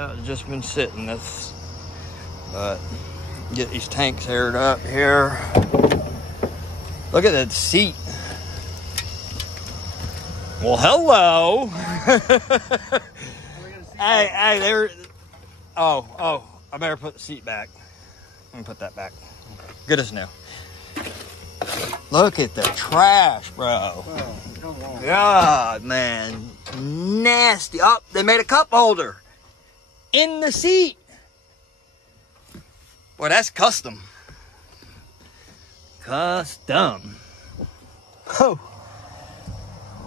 Yeah, it's just been sitting. But get these tanks aired up here. Look at that seat. Well, hello. Hey, there. Oh, I better put the seat back. Let me put that back. Good as new. Look at the trash, bro. Oh, come on. God, man. Nasty. Oh, they made a cup holder in the seat. Boy, that's custom. Custom. Oh.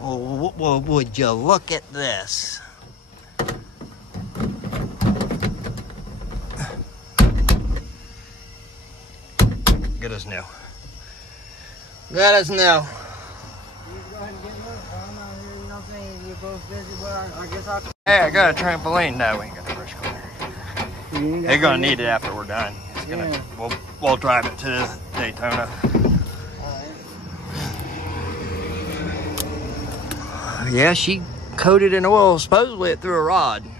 Well, would you look at this? Good as new. Good as new. You go ahead and get one. I'm out here, you know what I'm saying? You're both busy, but I guess I'll... Hey, I got a trampoline. No, we ain't got the brush cooler. They're gonna need it after we're done. It's gonna. Yeah. We'll drive it to Daytona. Yeah, she coated in oil. Supposedly it threw a rod. It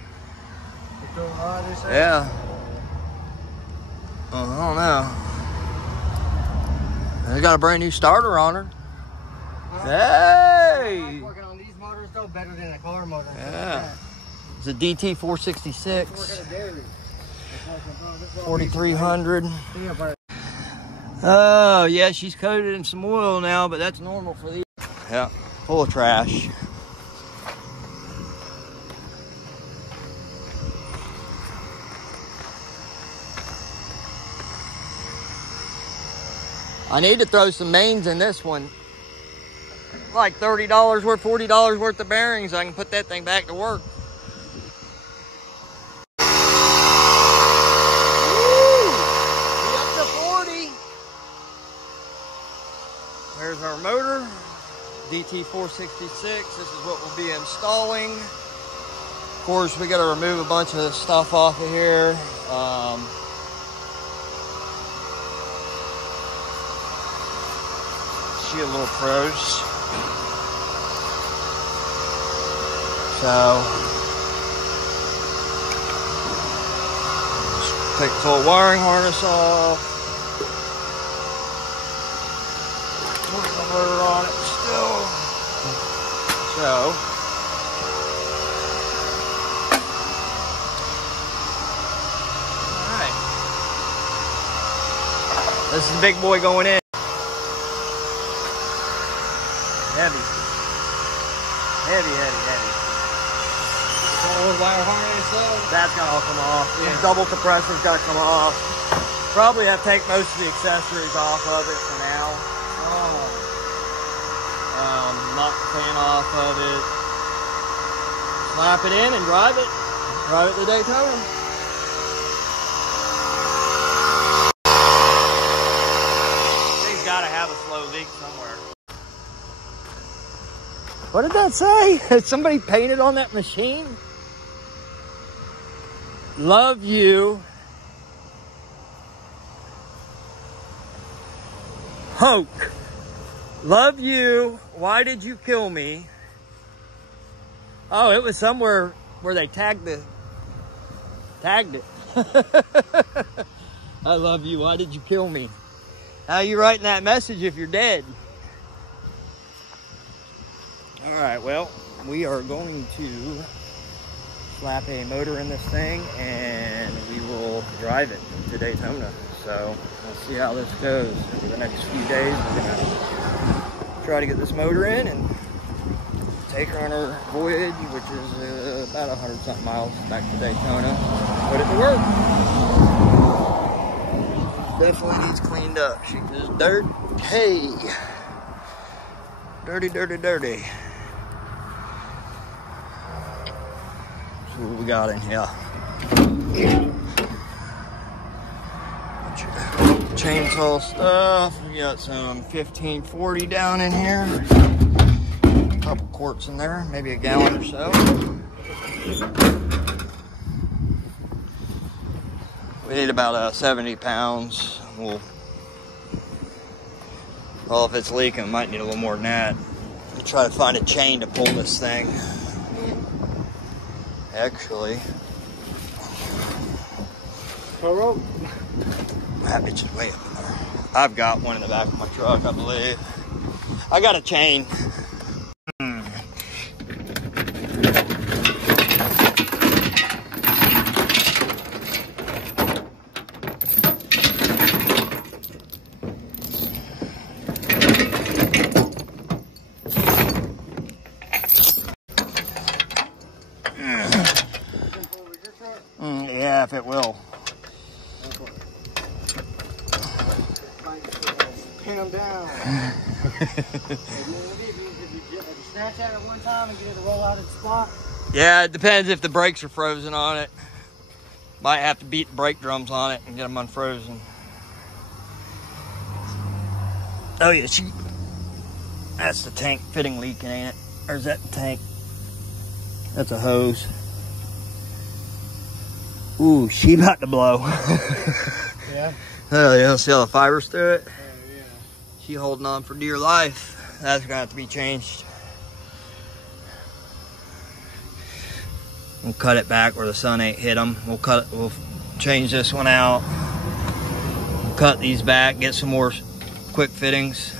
threw a rod, they say? Yeah. I don't know. They got a brand new starter on her. Hey! I'm working on these motors though better than a car motor. Yeah. It's a DT 466. 4300. Oh, yeah, she's coated in some oil now, but that's normal for these. Yeah, full of trash. I need to throw some mains in this one. Like $30 worth, $40 worth of bearings. I can put that thing back to work. There's our motor, DT 466. This is what we'll be installing. Of course, we got to remove a bunch of stuff off of here. See a little pros. So, just take this little wiring harness off. Motor on it still. So alright. This is the big boy going in. Heavy. Old wire harness though. That's gotta all come off. Yeah. The double compressor's gotta come off. Probably have to take most of the accessories off of it for now. Knock the fan off of it, slap it in and drive it to Daytona. Thing's got to have a slow leak somewhere. What did that say? Had somebody painted on that machine? Love you. Hoke. Love you. Why did you kill me? Oh, it was somewhere where they tagged it. I love you. Why did you kill me? How are you writing that message if you're dead? All right, well, we are going to slap a motor in this thing and we will drive it to Daytona. So we'll see how this goes over the next few days. We're gonna try to get this motor in and take her on her voyage, which is about 100-something miles back to Daytona. Put it to work. Definitely needs cleaned up. She is dirty. Dirty. See what we got in here. Chainsaw stuff. We got some 1540 down in here. A couple quarts in there, maybe a gallon or so. We need about 70 pounds. Well, if it's leaking, we might need a little more than that. We'll try to find a chain to pull this thing. Actually, Tow rope? That bitch is way up in there. I've got one in the back of my truck, I believe. I got a chain. Yeah, if it will. Pin them down. If you snatch at it one time and get it to roll out of the spot. Yeah, it depends if the brakes are frozen on it. Might have to beat the brake drums on it and get them unfrozen. Oh yeah, that's the tank fitting leaking, ain't it? Or is that the tank? That's a hose. Ooh, she about to blow. Yeah? Oh yeah, see all the fibers through it? Oh yeah. She holding on for dear life. That's gonna have to be changed. We'll cut it back where the sun ain't hit them. We'll change this one out. We'll cut these back, get some more quick fittings.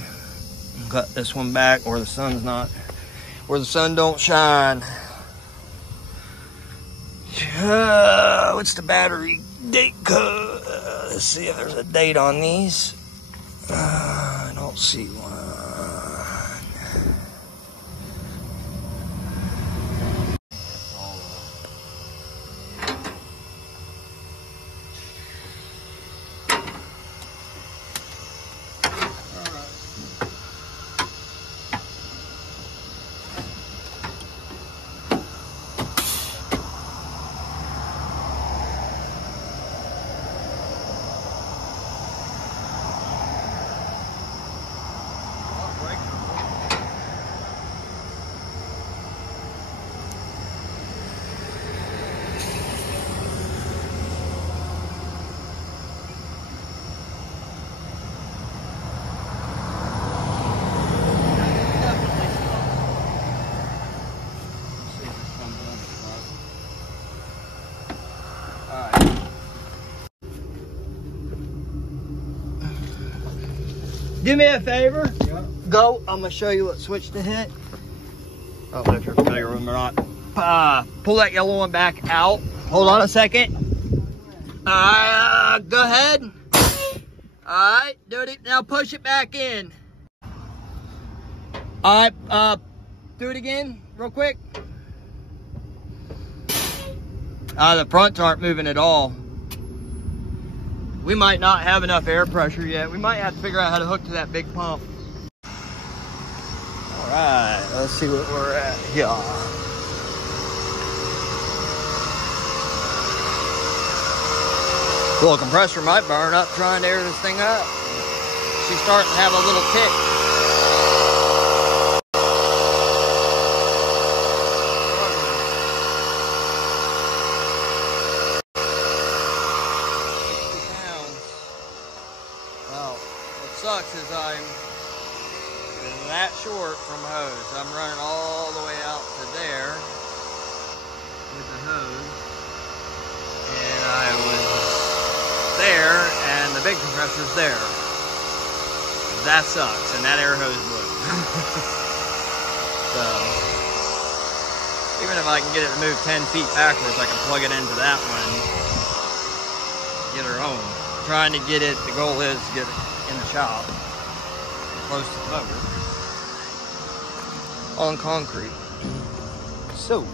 We'll cut this one back where the sun's not, where the sun don't shine. What's the battery date code? Let's see if there's a date on these. I don't see one. Do me a favor. Yep. Go. I'm gonna show you what switch to hit. I don't know if you're familiar with them or not. Pull that yellow one back out. Hold on a second. Go ahead. All right, do it. Now push it back in. All right, do it again, real quick. The fronts aren't moving at all. We might not have enough air pressure yet. We might have to figure out how to hook to that big pump. All right, let's see what we're at here. The little compressor might burn up trying to air this thing up. She's starting to have a little tick. Sucks is I'm that short from hose. I'm running all the way out to there with the hose, and I was there and the big compressor's there. That sucks, and that air hose blew. So even if I can get it to move 10 feet backwards, I can plug it into that one, get her home. Trying to get it, the goal is to get it in the shop, close to the motor, on concrete. So,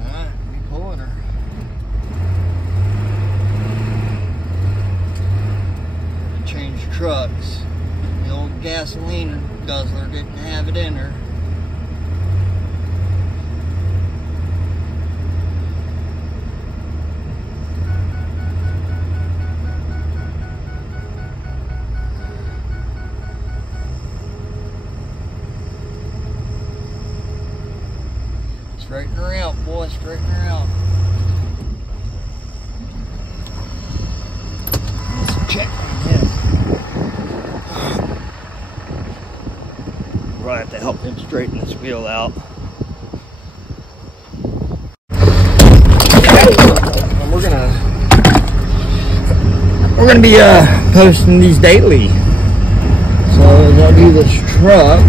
alright, be pulling her. Change trucks. The old gasoline guzzler didn't have it in her. Straighten her out, boy, straighten her out. Let's check on him. We're gonna have to help him straighten this wheel out. we're gonna be posting these daily. So as I do this truck,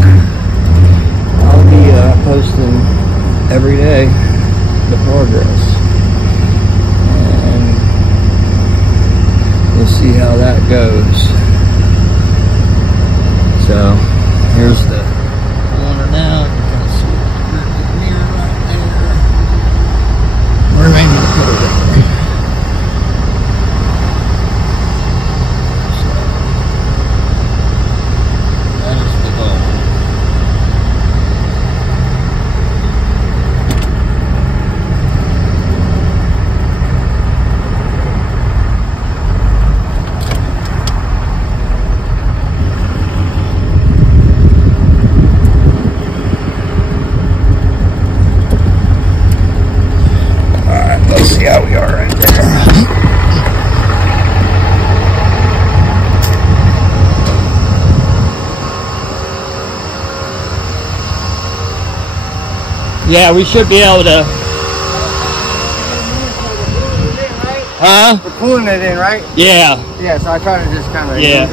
I'll be posting every day the progress, and we'll see how that goes. So here's the corner now. You can see the mirror right there. Where do I need to put it in? Yeah, we are right there. Yeah, we should be able to. Huh? We're pulling it in, right? Yeah. Yeah, so I try to just kind of. Yeah.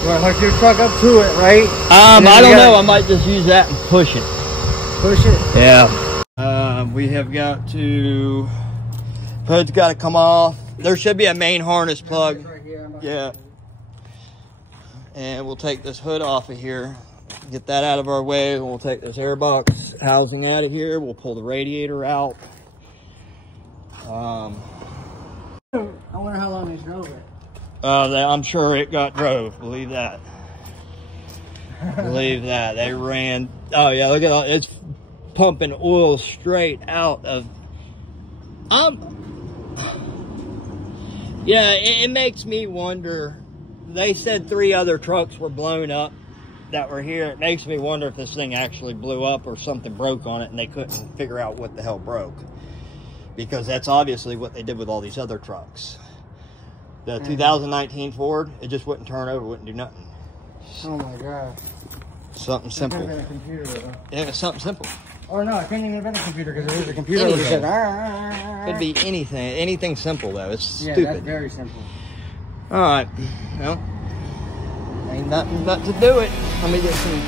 You want to hook your truck up to it, right? I don't know. I might just use that and push it. Push it? Yeah. We have got to. Hood's got to come off. There should be a main harness plug. Right here. Yeah. And we'll take this hood off of here. Get that out of our way. We'll take this airbox housing out of here. We'll pull the radiator out. I wonder how long they drove it. I'm sure it got drove. Believe that. Believe that. They ran. Oh yeah, look at all. It's pumping oil straight out of. Yeah, it makes me wonder. They said 3 other trucks were blown up that were here. It makes me wonder if this thing actually blew up or something broke on it and they couldn't figure out what the hell broke. Because that's obviously what they did with all these other trucks. The 2019 Ford, it just wouldn't turn over, wouldn't do nothing. Oh my god. Something simple. It could have been a computer though. Yeah, it's something simple. Or no, it can't even have been a computer because it was a computer. It said, could be anything simple though. It's stupid. Yeah, that's very simple. All right, well, ain't nothing but to do it. Let me get some.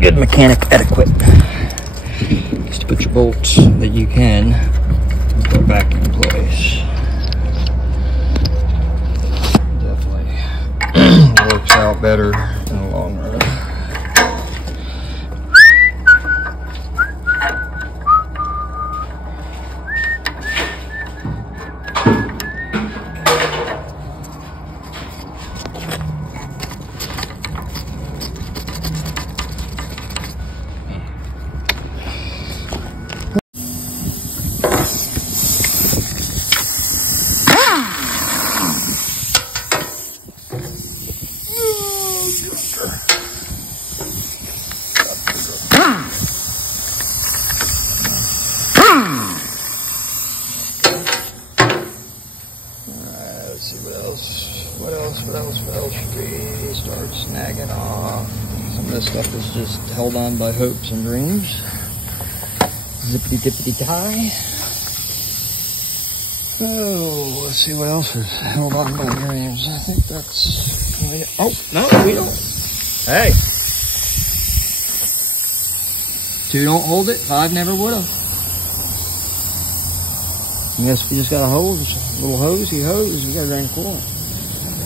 Good mechanic etiquette. Just to put your bolts that you can put back in place. Definitely works out better in the long run. let's see what else. What else should we start snagging off? Some of this stuff is just held on by hopes and dreams. Zippity dippity tie. Oh, let's see what else is held on by dreams. I think that's... Oh, no, we don't. Hey. 2 don't hold it, 5 never would have. I guess we just got a hose, a little hosey hose. We got to drain coolant.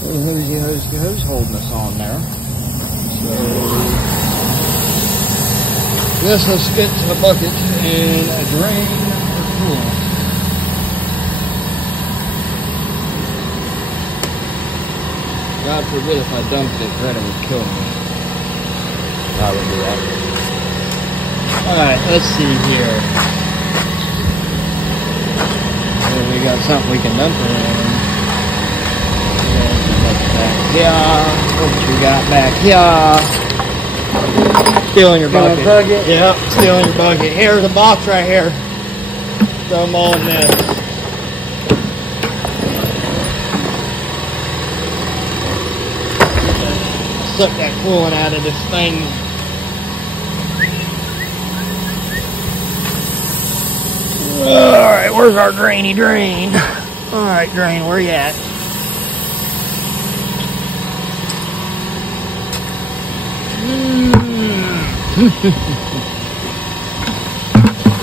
Little hosey hose holding us on there. So, yes, let's get to the bucket and drain our coolant. God forbid if I dumped it, Greta would kill me. I would do that. Alright, let's see here. Well, we got something we can dump it in. Back here. What you got back here? Stealing your bucket. Yep, stealing your bucket. Here's a box right here. Throw them all in this. Suck that coolant out of this thing. Alright, where's our drainy drain? Alright, drain, where you at?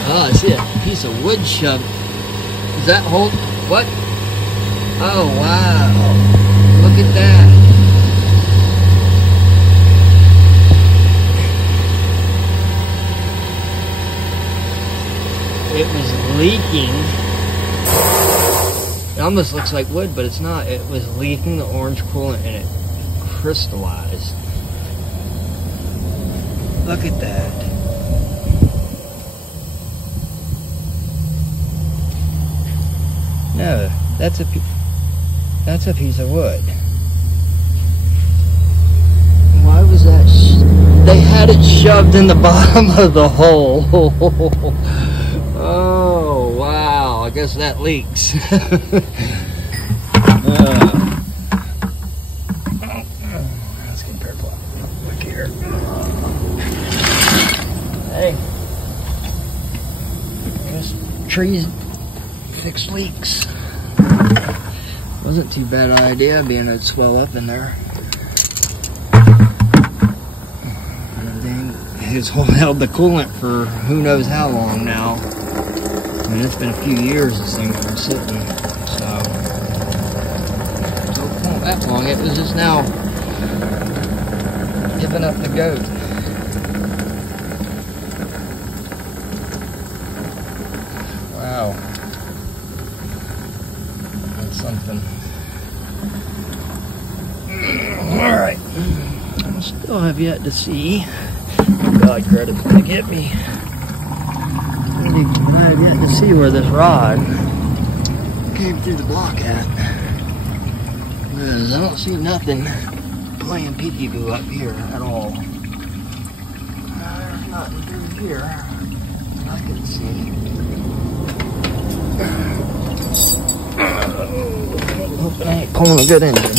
Oh, I see a piece of wood shoved. Is that whole? What? Oh, wow. Look at that. It was leaking. It almost looks like wood, but it's not. It was leaking the orange coolant and it crystallized. Look at that. No, that's a piece of wood. Why was that? They had it shoved in the bottom of the hole. Oh, wow. I guess that leaks. Let's get pair plug. Look here. Hey. I guess trees fix leaks. Wasn't too bad an idea being it'd swell up in there. It's held the coolant for who knows how long now. I mean, it's been a few years this thing's been sitting, so not that long. It was just now giving up the goat. Wow, that's something. All right, I still have yet to see. God, Greta's gonna get me. I have yet to see where this rod came through the block at. Because I don't see nothing playing peekaboo up here at all. There's nothing through here I can see. Hoping I ain't pulling a good engine.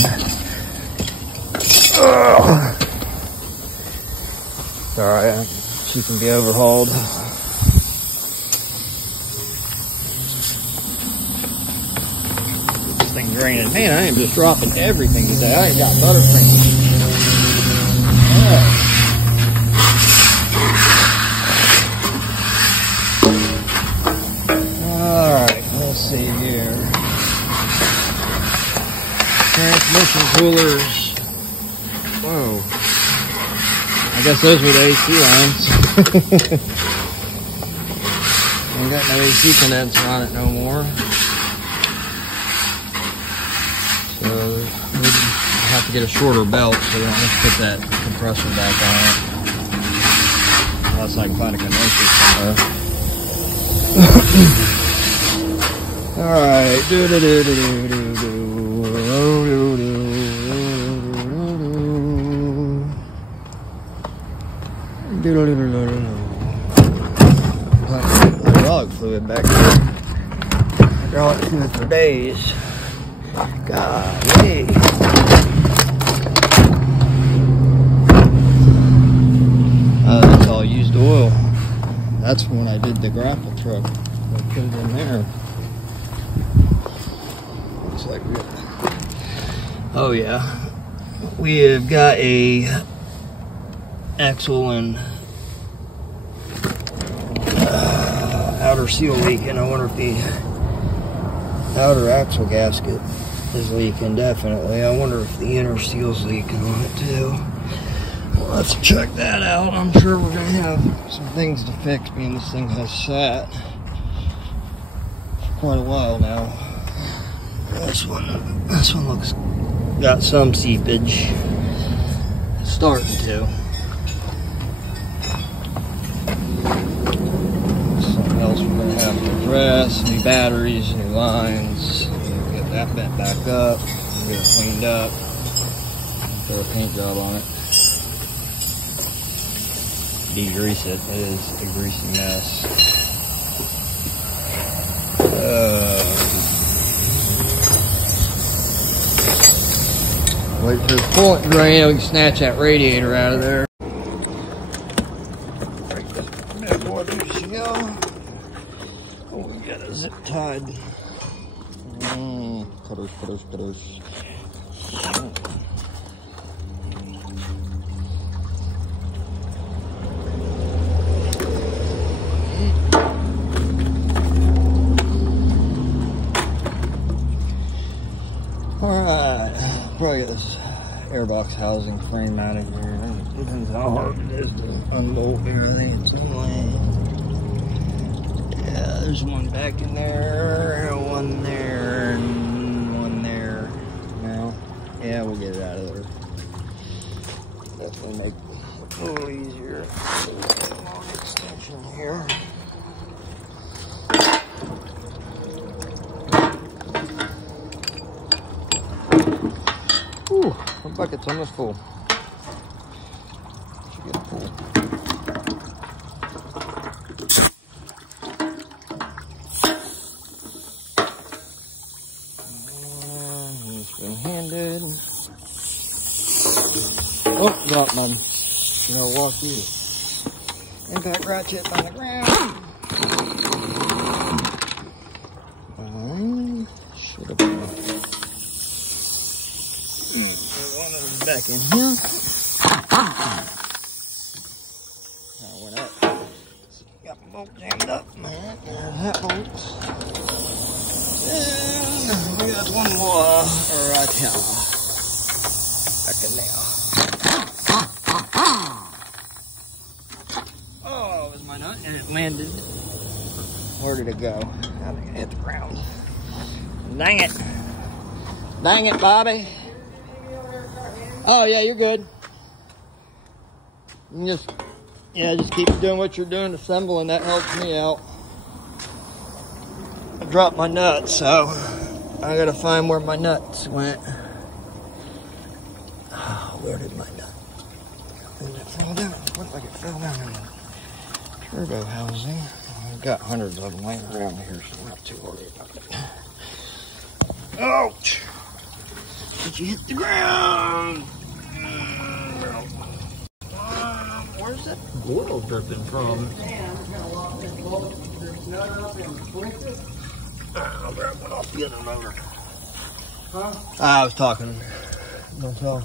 Alright, she can be overhauled. This thing draining. Man, I am just dropping everything today. I ain't got buttercream. Alright, let's see here. Transmission coolers. Whoa. I guess those were the AC lines. Ain't got no AC condenser on it no more. So we'll have to get a shorter belt so we don't have to put that compressor back on it. Unless I can find a condenser somewhere. Alright. Hydraulic fluid back there. Hydraulic fluid for days. Got Golly. That's all used oil. That's when I did the grapple truck. I put it in there. Looks like we got... Oh yeah. We have got a axle and outer seal leaking. I wonder if the outer axle gasket is leaking. Definitely. I wonder if the inner seal's leaking on it too. Well, let's check that out. I'm sure we're gonna have some things to fix, being this thing has sat for quite a while now. This one looks got some seepage. Starting to. Something else we're gonna have to address: new batteries, new lines. Get that bent back up, get it cleaned up, put a paint job on it. Degrease it. It is a greasy mess. Wait for the coolant drain, we can snatch that radiator out of there. Break this bit more loose, you know. Oh, we got a zip tied. Cutters. Alright, probably get this airbox housing frame out of here. It depends how hard it is to unbolt everything. Yeah, there's one back in there, one there, and one there. Now, yeah, we'll get it out of there. Definitely make it a little easier. Long extension here. Ooh, the bucket's almost full. Should get full. He's been handed. Oh, drop mom. No, walk you. Impact ratchet on the ground. Should have been. One of them back in here. That went up. Got the bolt jammed up, man. That bolts. And we got one more right here. Back in there. Oh, it was my nut, and it landed. Where did it go? I think it hit the ground. Dang it. Dang it, Bobby. Oh yeah, you're good. You just keep doing what you're doing, assembling. That helps me out. I dropped my nuts, so I gotta find where my nuts went. Oh, where did my nut? Did it fall down? It looked like it fell down in the turbo housing. I've got hundreds of them laying around here, so I'm not too worried about it. Ouch! Did you hit the ground? Where's that oil dripping from? I'll grab one off the other motor. Huh? I was talking. Don't tell.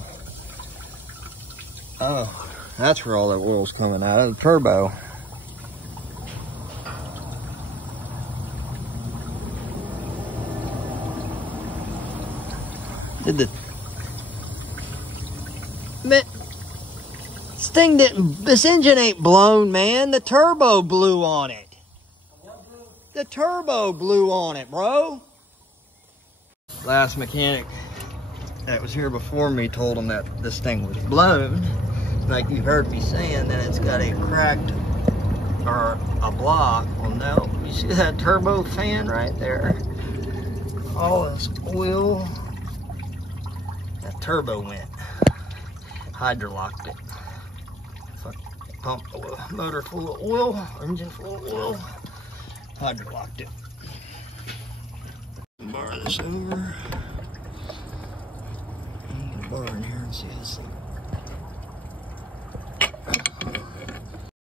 Oh, that's where all that oil's coming out of the turbo. This engine ain't blown, man. The turbo blew on it. The turbo blew on it, bro. Last mechanic that was here before me told him that this thing was blown. Like you heard me saying that it's got a cracked or a block. Well, no. You see that turbo fan right there? All this oil. That turbo went. Hydrolocked it. Pump oil, motor full of oil, engine full of oil, hydrolocked it. Bar this over. pull her in here and see this thing.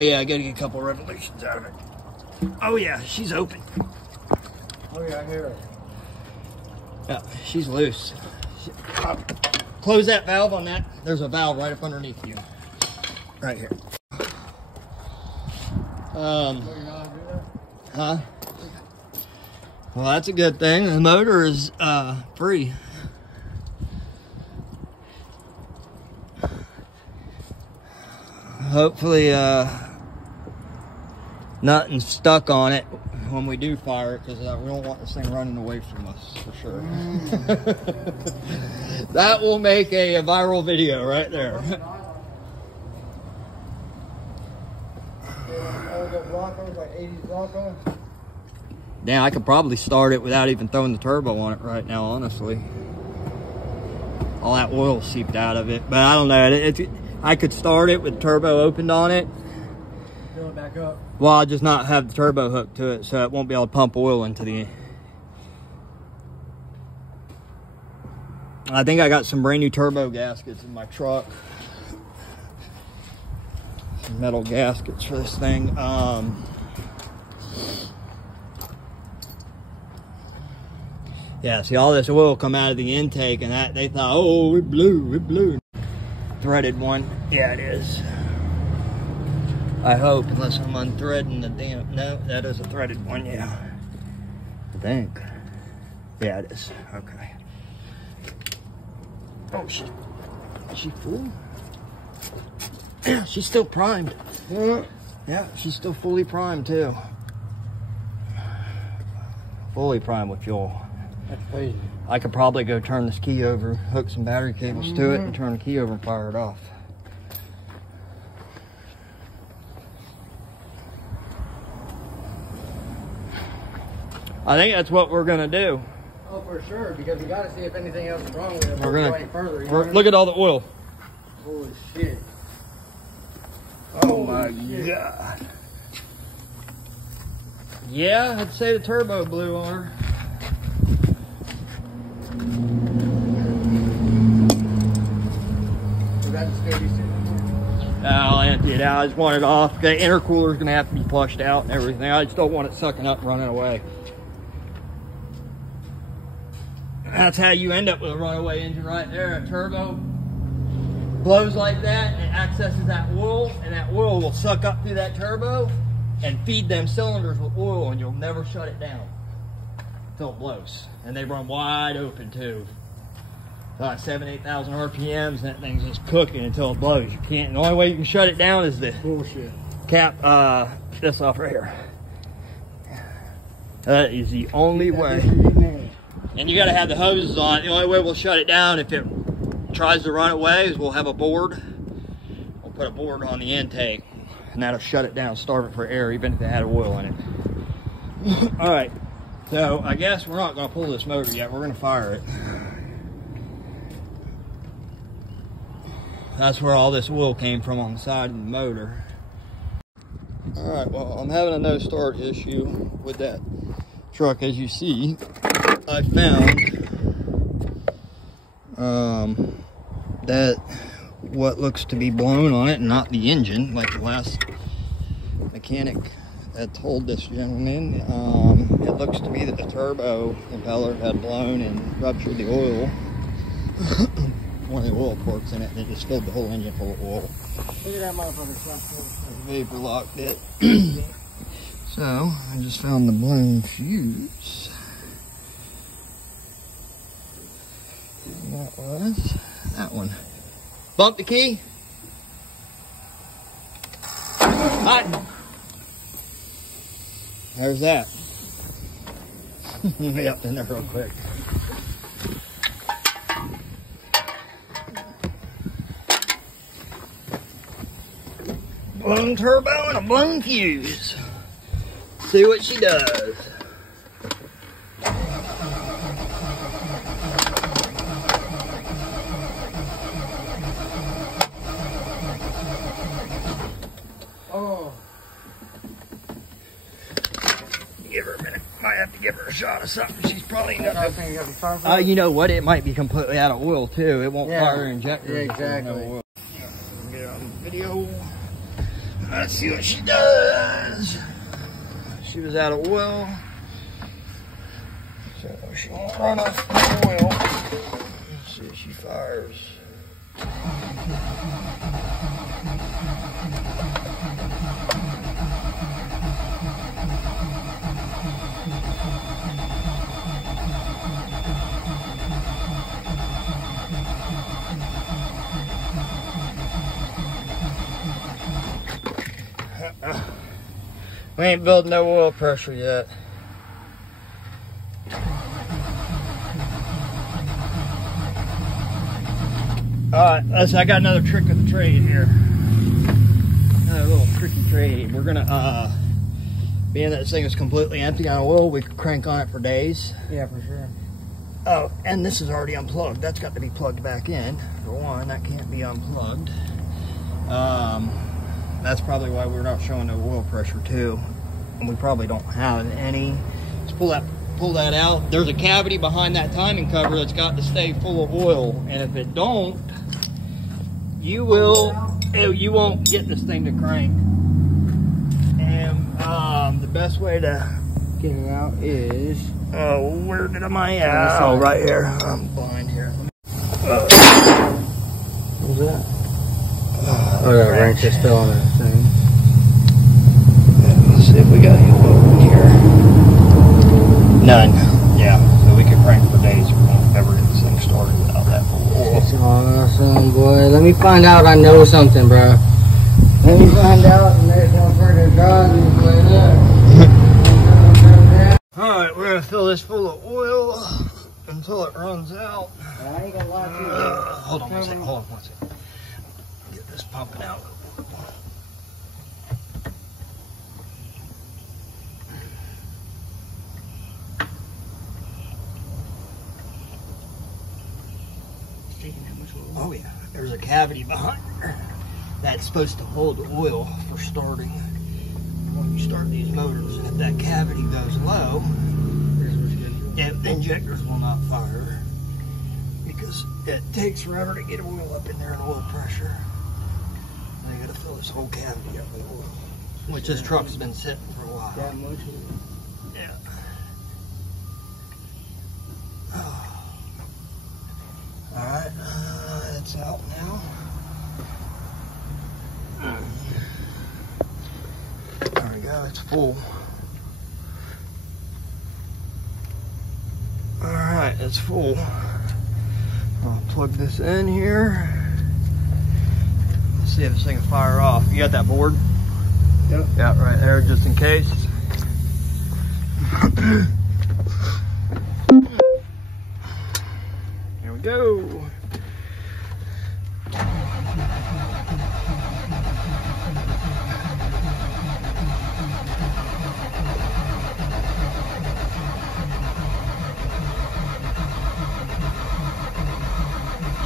Yeah, I gotta get a couple revolutions out of it. Oh yeah, she's open. Oh yeah, I hear her. Yeah, she's loose. Close that valve on that. There's a valve right up underneath you. Right here. Huh? Well, that's a good thing. The motor is free. Hopefully nothing's stuck on it when we do fire it, because we don't want this thing running away from us, for sure. That will make a viral video right there. Yeah, I could probably start it without even throwing the turbo on it right now, honestly. All that oil seeped out of it, but I don't know. I could start it with turbo opened on it. Fill it back up. Well, I'll just not have the turbo hooked to it, so it won't be able to pump oil into the... I think I got some brand new turbo gaskets in my truck. Some metal gaskets for this thing. Yeah, see, all this oil come out of the intake, and that they thought, oh, it blew. Threaded one. Yeah, it is. I hope, unless I'm unthreading the damn... No, that is a threaded one, yeah. I think. Yeah, it is. Okay. Oh, she full? Yeah, she's still primed. Yeah, she's still fully primed, too. Fully primed with fuel. That's crazy. I could probably go turn this key over, hook some battery cables to it, and turn the key over and fire it off. I think that's what we're gonna do. Oh, for sure, because we gotta see if anything else is wrong with it. We're gonna go further. You know what I mean? Look at all the oil. Holy shit! Oh my god. Yeah, I'd say the turbo blew on her. I'll empty it out. I just want it off. The intercooler's gonna have to be flushed out and everything. I just don't want it sucking up and running away. That's how you end up with a runaway engine right there. A turbo blows like that, and it accesses that oil, and that oil will suck up through that turbo and feed them cylinders with oil, and you'll never shut it down until it blows. And they run wide open too. About 7,000 to 8,000 RPMs, and that thing's just cooking until it blows. You can't. The only way you can shut it down is the bullshit cap this off right here. That is the only way. And you got to have the hoses on. The only way we'll shut it down if it tries to run away is we'll have a board. We'll put a board on the intake, and that'll shut it down, starve it for air, even if it had oil in it. All right. So I guess we're not going to pull this motor yet. We're going to fire it. That's where all this oil came from, on the side of the motor. All right, well, I'm having a no start issue with that truck. As you see, I found that what looks to be blown on it, not the engine, like the last mechanic that told this gentleman. It looks to me that the turbo impeller had blown and ruptured the oil. One of the oil ports in it, and it just filled the whole engine full of oil. Look at that motherfucker. Vapor locked it. So I just found the blown fuse. And that was that one. Bump the key. Hot. There's that. Yep, in there real quick. Blown turbo and a blown fuse. See what she does. Oh. Give her a minute. Might have to give her a shot of something. She's probably not. I think you got the fire for it? You know what? It might be completely out of oil too. It won't Yeah. fire injector. Yeah, exactly. No oil. Get it on video. Let's see what she does. She was out of oil, so she won't run off the oil. Let's see if she fires. We ain't building no oil pressure yet. Alright, I got another trick of the trade here. Another little tricky trade. We're gonna, being that this thing is completely empty on oil, we can crank on it for days. Yeah, for sure. Oh, and this is already unplugged. That's got to be plugged back in. For one, that can't be unplugged. That's probably why we're not showing no oil pressure too. And we probably don't have any. Let's pull that out. There's a cavity behind that timing cover that's got to stay full of oil. And if it don't, you won't get this thing to crank. And the best way to Get it out is... where did I at? Oh, right here. I'm blind here. What was that? Oh, that wrench is still on that thing. Let's see if we got any oil in here. None. Yeah, so we could crank for days. We won't ever get this thing started without that full of oil. It's awesome, boy. Let me find out I know something, bro. Let me find out and there's no further driving way there. Alright, we're going to fill this full of oil until it runs out. I ain't gonna lie to you. Hold on one second. Get this pumping out. Oh yeah, there's a cavity behind there that's supposed to hold the oil for starting when you start these motors. And if that cavity goes low, the injectors will not fire because it takes forever to get oil up in there and oil pressure. And they got to fill this whole cavity up with oil, which this truck's been sitting for a while. That much? Yeah. Alright, it's out now. There we go, it's full. Alright, it's full. I'll plug this in here. Let's see if this thing will fire off. You got that board? Yep. Yeah, right there, just in case. Here we go.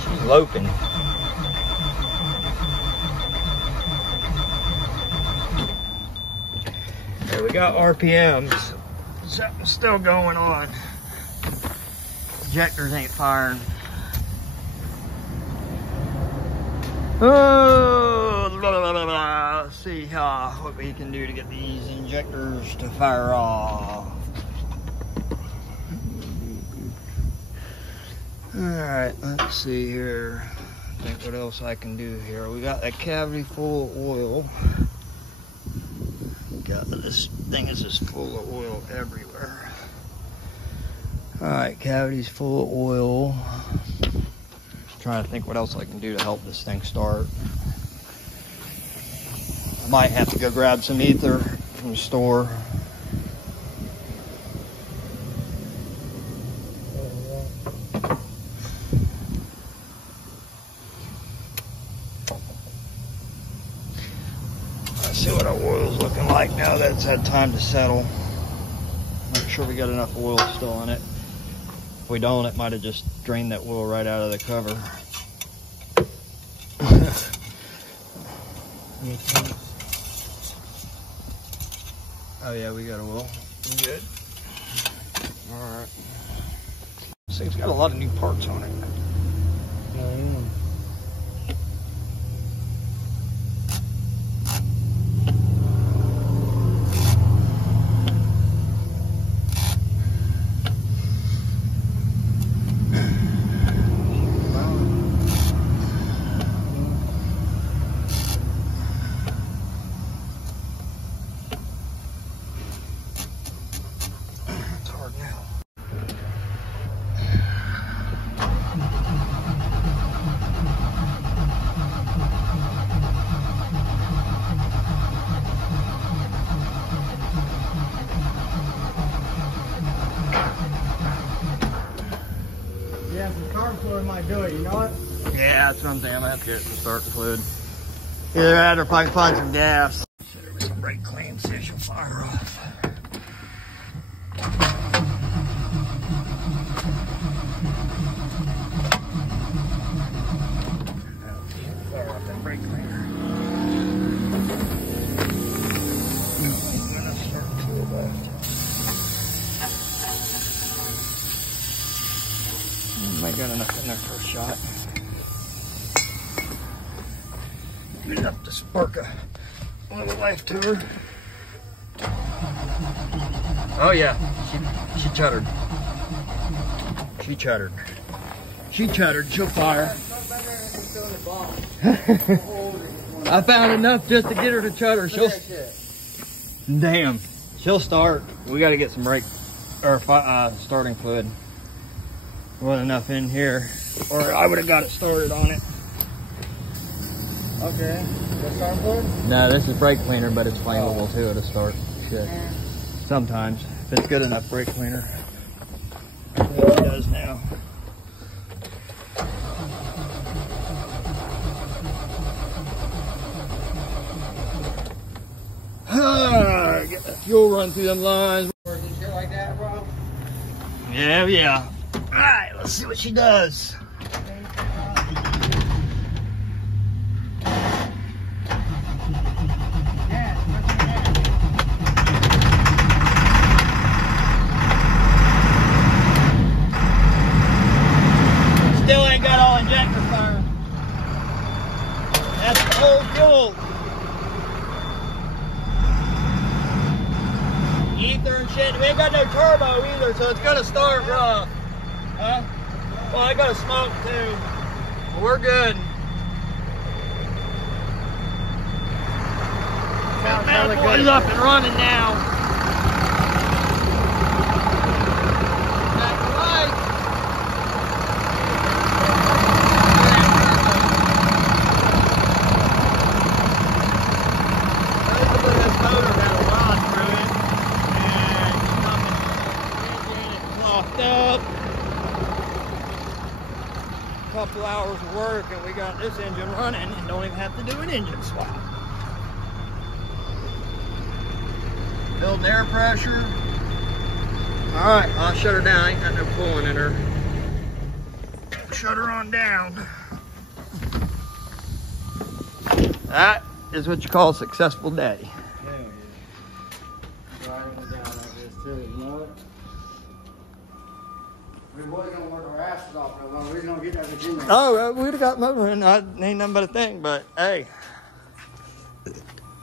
She's loping. There we got RPMs. Something's still going on. Injectors ain't firing. Oh, let's see what we can do to get these injectors to fire off. Alright, let's see here. I think what else I can do here. We got that cavity full of oil. This thing is just full of oil everywhere. Alright, cavity's full of oil. Trying to think what else I can do to help this thing start. I might have to go grab some ether from the store. Let's see what our oil's looking like now that it's had time to settle. Make sure we got enough oil still in it. If we don't, it might have just drained that oil right out of the cover. Oh yeah, we got oil. Good. Alright. This thing's got a lot of new parts on it. It's hard now. Yeah, some carb fluid might do it, you know what? Yeah, that's what I'm thinking. I'm gonna have to get some starting fluid. Either that or if I can find some gas. So there was some brake clean, see if she'll fire off. Fire off that brake cleaner. I'm gonna start fluid left. Might got enough in there for a shot. Good enough to spark a little life to her. Oh yeah, she chuttered. She chuttered. She chuttered, she'll fire. I found enough just to get her to chutter. She'll, damn, she'll start. We gotta get some brake, or starting fluid. Wasn't enough in here, or I would have got it started on it. Okay. That's starting fluid? No, this is brake cleaner, but it's flammable too to start shit. Sometimes, if it's good enough brake cleaner. What she does now. Get that fuel run through them lines. Shit like that, bro? Yeah, yeah. Alright, let's see what she does. Still ain't got all injector fire. That's old fuel. Ether and shit. We ain't got no turbo either, so it's gonna start rough. Huh? Well, I got a smoke too. But we're good. Manifold is up and running now. That's right. This motor had a rod through it, and it's clogged up. Couple hours of work and we got this engine running and don't even have to do an engine swap. Building air pressure. Alright, I'll shut her down. I ain't got no pulling in her. Shut her on down. That is what you call a successful day. Yeah, yeah. Riding it down like this too, you know what? We wasn't gonna work our asses off no more. We was gonna get that Virginia. Oh, we'd have got motoring. Ain't nothing but a thing, but hey.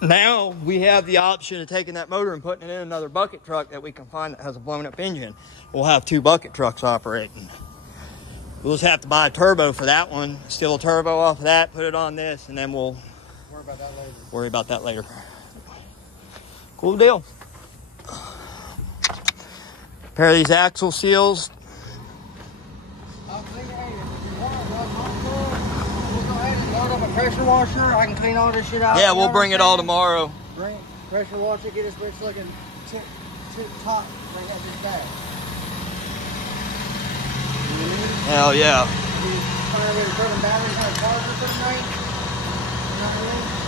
Now we have the option of taking that motor and putting it in another bucket truck that we can find that has a blown up engine. We'll have 2 bucket trucks operating. We'll just have to buy a turbo for that one, steal a turbo off of that, put it on this, and then we'll worry about that later. Cool deal. Pair of these axle seals. Pressure washer, I can clean all this shit out. Yeah, we'll bring it all tomorrow. Bring pressure washer, get this bitch looking tip top, bring that bitch back. Hell yeah. Find a way to put them batteries on the cars or something, right? You know what I mean?